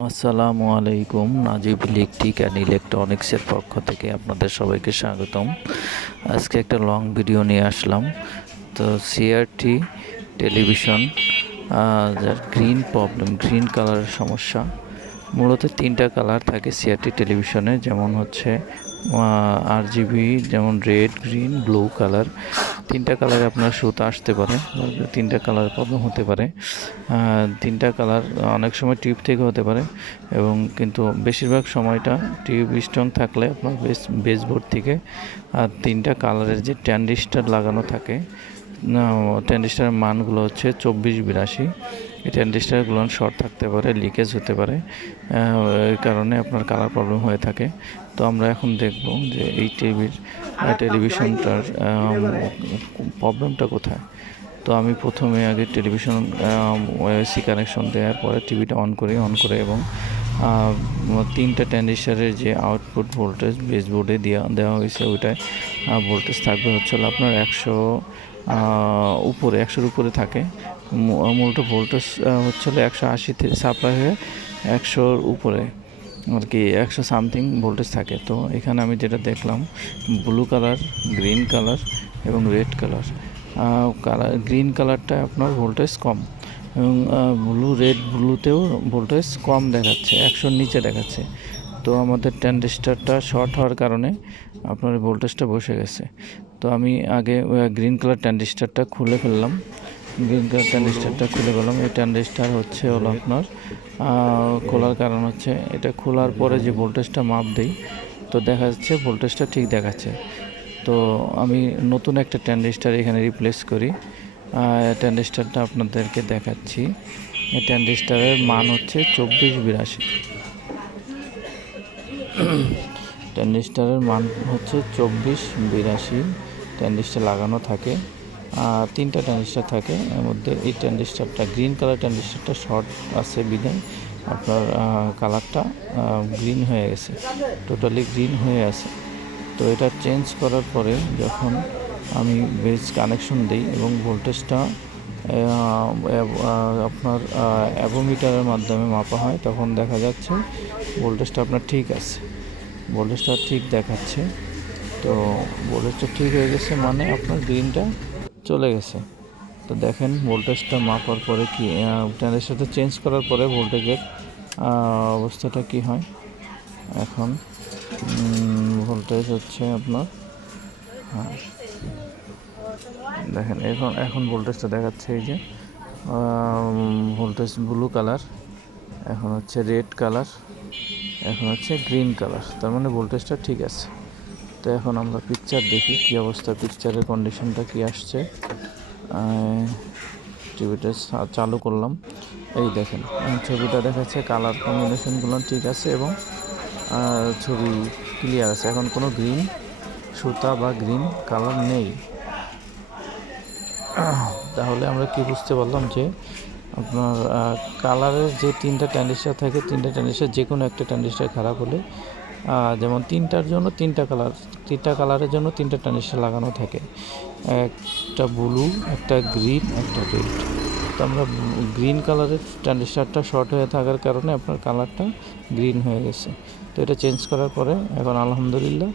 আসসালামু আলাইকুম। Najib electric and ইলেকট্রনিক্সের পক্ষ থেকে আপনাদের সবাইকে স্বাগতম। আজকে একটা লং ভিডিও নিয়ে আসলাম। তো সিআরটি টেলিভিশন যার গ্রিন কালারের সমস্যা। মূলত তিনটা কালার থাকে সিআরটি টেলিভিশনে, যেমন হচ্ছে আরজিবি, যেমন রেড, গ্রিন, ব্লু কালার। তিনটা কালারে আপনার সুতা আসতে পারে, তিনটা কালার প্রবলেম হতে পারে। তিনটা কালার অনেক সময় টিউব থেকে হতে পারে, এবং কিন্তু বেশিরভাগ সময়টা টিউব স্ট্রং থাকলে আপনার বেসবোর্ড থেকে। আর তিনটা কালারের যে ট্যান্ডিস্টার লাগানো থাকে, ট্যান্ডিস্টারের মানগুলো হচ্ছে 24-82। এই ট্যান্ডিস্টারগুলো শর্ট থাকতে পারে, লিকেজ হতে পারে, এই কারণে আপনার কালার প্রবলেম হয়ে থাকে। তো আমরা এখন দেখব যে এই টেলিভিশনটার প্রবলেমটা কোথায়। তো আমি প্রথমে আগে টেলিভিশন ওএসি কানেকশন দেওয়ার পরে টিভিটা অন করে এবং তিনটা ট্রানজিস্টরের যে আউটপুট ভোল্টেজ বেসবোর্ডে দেওয়া হয়েছে, ওইটায় ভোল্টেজ থাকবে হচ্ছে আপনার 100-র উপরে থাকে। মূলত ভোল্টেজ হচ্ছে 180 সাপ্লাই হয়ে 100-র উপরে আর কি 100 সামথিং ভোল্টেজ থাকে। তো এখানে আমি যেটা দেখলাম, ব্লু কালার, গ্রিন কালার এবং রেড কালার। গ্রিন কালারটা আপনার ভোল্টেজ কম, এবং ব্লুতেও ভোল্টেজ কম দেখাচ্ছে, 100-র নিচে দেখাচ্ছে। তো আমাদের ট্রানজিস্টরটা শর্ট হওয়ার কারণে আপনার ভোল্টেজটা বসে গেছে। তো আমি আগে গ্রিন কালার ট্রানজিস্টরটা খুলে ফেললাম। এই ট্রানজিস্টার হলো আপনার খোলার কারণ হচ্ছে, এটা খোলার পরে যে ভোল্টেজটা মাপ দেই, তো দেখা যাচ্ছে ভোল্টেজটা ঠিক দেখাচ্ছে। তো আমি নতুন একটা ট্রানজিস্টার এখানে রিপ্লেস করি। ট্রানজিস্টারটা আপনাদেরকে দেখাচ্ছি। এই ট্রানজিস্টারের মান হচ্ছে 24-82। ট্রানজিস্টারের মান হচ্ছে 24-82 ট্রানজিস্টার লাগানো থাকে। তিনটা ট্রানজিস্টার থাকে, এর মধ্যে এই ট্রানজিস্টারটা গ্রিন কালার ট্রানজিস্টারটা শর্ট আছে বিধায় আপনার কালারটা গ্রিন হয়ে গেছে, টোটালি গ্রিন হয়ে আছে। তো এটা চেঞ্জ করার পরে যখন আমি বেস কানেকশন দিই এবং ভোল্টেজটা আপনার অ্যাভোমিটারের মাধ্যমে মাপা হয়, তখন দেখা যাচ্ছে ভোল্টেজটা আপনার ঠিক আছে, ভোল্টেজটা ঠিক দেখাচ্ছে। তো ভোল্টেজটা ঠিক হয়ে গেছে মানে আপনার গ্রিনটা চলে গেছে। তো দেখেন ভোল্টেজটা মাপার পরে কি, ট্রানজিস্টারটা চেঞ্জ করার পরে ভোল্টেজের অবস্থাটা কি হয়। এখন ভোল্টেজ হচ্ছে আপনার, দেখেন এখন ভোল্টেজটা দেখাচ্ছে, এই যে ভোল্টেজ ব্লু কালার, এখন হচ্ছে রেড কালার, এখন হচ্ছে গ্রিন কালার। তার মানে ভোল্টেজটা ঠিক আছে। তো এখন আমরা পিকচার দেখি কি অবস্থা, পিকচারের কন্ডিশনটা কি আসছে। টিভিটা চালু করলাম, এই দেখেন ছবিটা দেখাচ্ছে, কালার কম্বিনেশনগুলো ঠিক আছে এবং ছবি ক্লিয়ার আছে। এখন কোনো গ্রিন সুতা বা গ্রিন কালার নেই। তাহলে আমরা কি বুঝতে পারলাম যে আপনার কালারের যে তিনটা ট্রানজিস্টার থাকে, তিনটা ট্রানজিস্টার যে কোনো একটা ট্রানজিস্টার খারাপ হলে, যেমন তিনটা কালারের জন্য তিনটা ট্রানজিস্টার লাগানো থাকে, একটা ব্লু, একটা গ্রিন, একটা রেড। তো আমরা গ্রিন কালারের ট্রানজিস্টারটা শর্ট হয়ে থাকার কারণে আপনার কালারটা গ্রিন হয়ে গেছে। তো এটা চেঞ্জ করার পরে এখন আলহামদুলিল্লাহ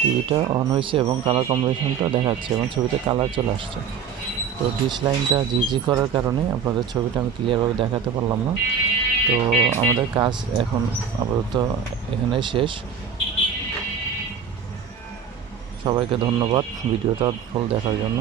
টিভিটা অন হয়েছে এবং কালার কম্বিনেশনটা দেখাচ্ছে এবং ছবিতে কালার চলে আসছে। তো ডিশ লাইনটা জি করার কারণে আপনাদের ছবিটা আমি ক্লিয়ারভাবে দেখাতে পারলাম না। তো আমাদের কাজ এখন আপাতত এখানে শেষ। সবাইকে ধন্যবাদ ভিডিওটা ফুল দেখার জন্য।